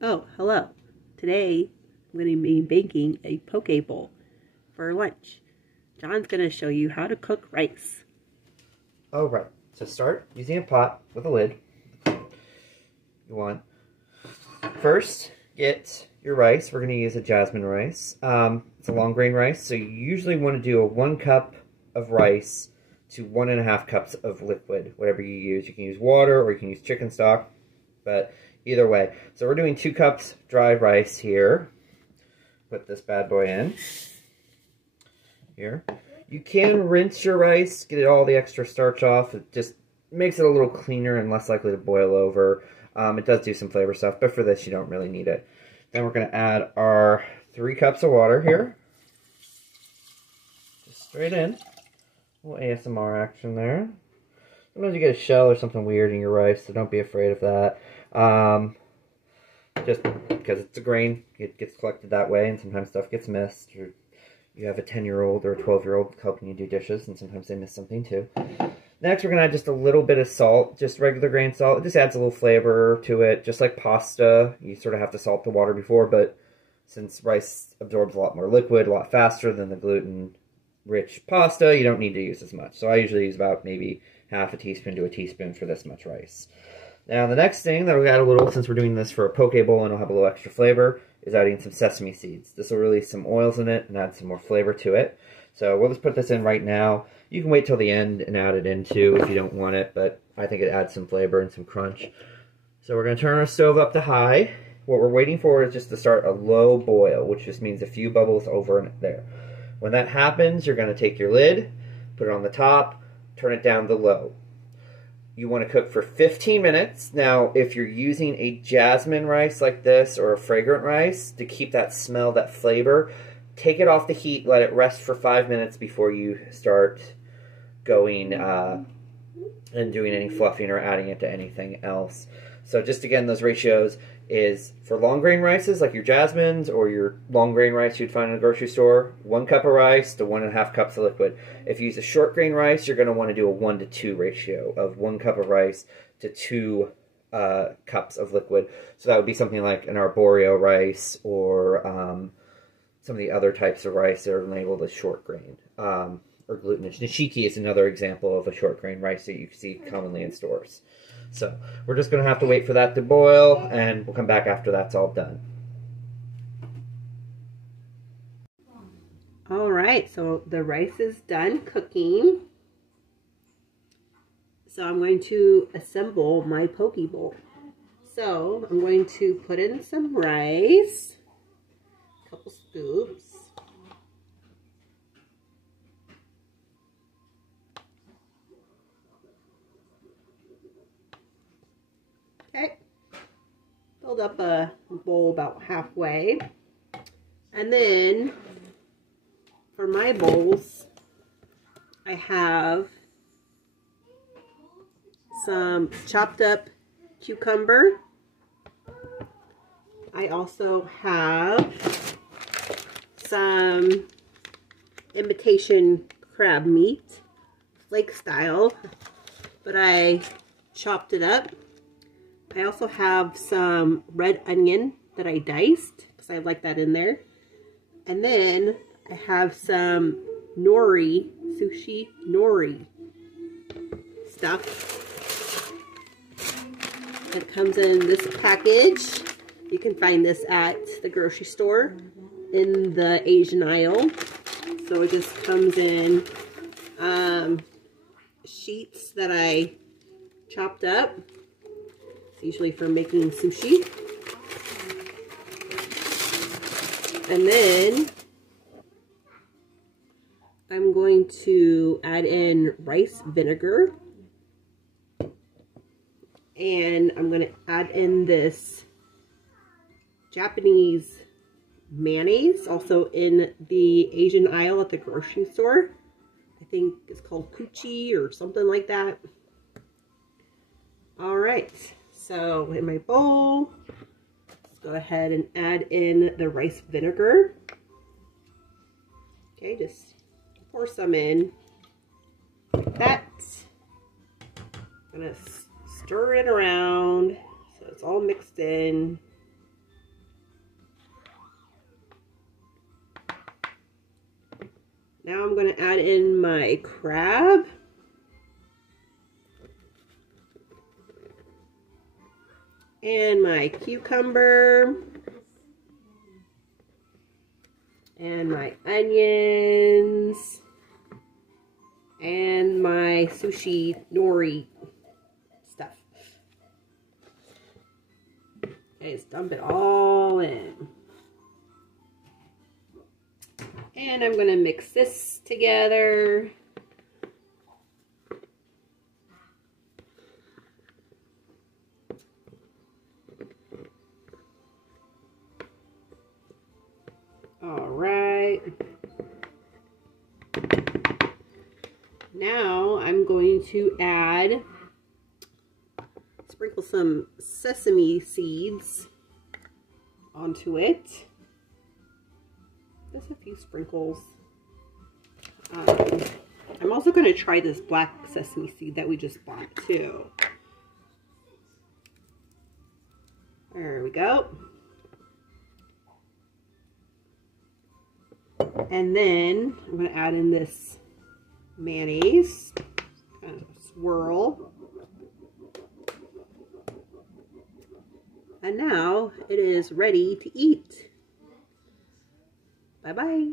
Oh, hello. Today I'm going to be baking a poke bowl for lunch. John's going to show you how to cook rice. Oh, right. So start using a pot with a lid. You want first get your rice. We're going to use a jasmine rice. It's a long grain rice, so you usually want to do a 1 cup of rice to 1.5 cups of liquid, whatever you use. You can use water or you can use chicken stock, but either way. So we're doing 2 cups dry rice here. Put this bad boy in here. You can rinse your rice, get all the extra starch off. It just makes it a little cleaner and less likely to boil over. It does do some flavor stuff, but for this you don't really need it. Then we're going to add our 3 cups of water here. Just straight in. A little ASMR action there. Sometimes you get a shell or something weird in your rice, so don't be afraid of that. Just because it's a grain, it gets collected that way, and sometimes stuff gets missed. Or you have a 10-year-old or a 12-year-old helping you do dishes, and sometimes they miss something too. Next, we're going to add just a little bit of salt, just regular grain salt. It just adds a little flavor to it, just like pasta. You sort of have to salt the water before, but since rice absorbs a lot more liquid, a lot faster than the gluten-rich pasta, you don't need to use as much. So I usually use about maybe half a teaspoon to a teaspoon for this much rice. Now, the next thing that we add a little, since we're doing this for a poke bowl and it'll have a little extra flavor, is adding some sesame seeds. This will release some oils in it and add some more flavor to it. So we'll just put this in right now. You can wait till the end and add it in too if you don't want it, but I think it adds some flavor and some crunch. So we're going to turn our stove up to high. What we're waiting for is just to start a low boil, which just means a few bubbles over and there. When that happens, you're going to take your lid, put it on the top, turn it down to low. You want to cook for 15 minutes. Now, if you're using a jasmine rice like this or a fragrant rice to keep that smell, that flavor, take it off the heat, let it rest for 5 minutes before you start going and doing any fluffing or adding it to anything else. So just again, those ratios is for long grain rices like your jasmines or your long grain rice you'd find in a grocery store, 1 cup of rice to 1.5 cups of liquid. If you use a short grain rice, you're going to want to do a 1-to-2 ratio of 1 cup of rice to 2 cups of liquid. So that would be something like an arborio rice or some of the other types of rice that are labeled as short grain or glutinous. Nishiki is another example of a short grain rice that you see commonly in stores. So we're just going to have to wait for that to boil, and we'll come back after that's all done. All right, so the rice is done cooking. So I'm going to assemble my poke bowl. So I'm going to put in some rice, a couple scoops. Okay, filled up a bowl about halfway. And then for my bowls, I have some chopped up cucumber. I also have some imitation crab meat, flake style, but I chopped it up. I also have some red onion that I diced because I like that in there. And then I have some nori, sushi nori stuff. It comes in this package. You can find this at the grocery store in the Asian aisle. So it just comes in sheets that I chopped up. Usually for making sushi. And then I'm going to add in rice vinegar. And I'm going to add in this Japanese mayonnaise, also in the Asian aisle at the grocery store. I think it's called Kewpie or something like that. All right. So in my bowl, let's go ahead and add in the rice vinegar. Okay, just pour some in like that. I'm gonna stir it around so it's all mixed in. Now I'm going to add in my crab. And my cucumber. And my onions. And my sushi nori stuff. Okay, just dump it all in. And I'm going to mix this together. All right. Now I'm going to sprinkle some sesame seeds onto it. Just a few sprinkles. I'm also going to try this black sesame seed that we just bought too. There we go. And then I'm going to add in this mayonnaise, kind of swirl. And now it is ready to eat. Bye-bye.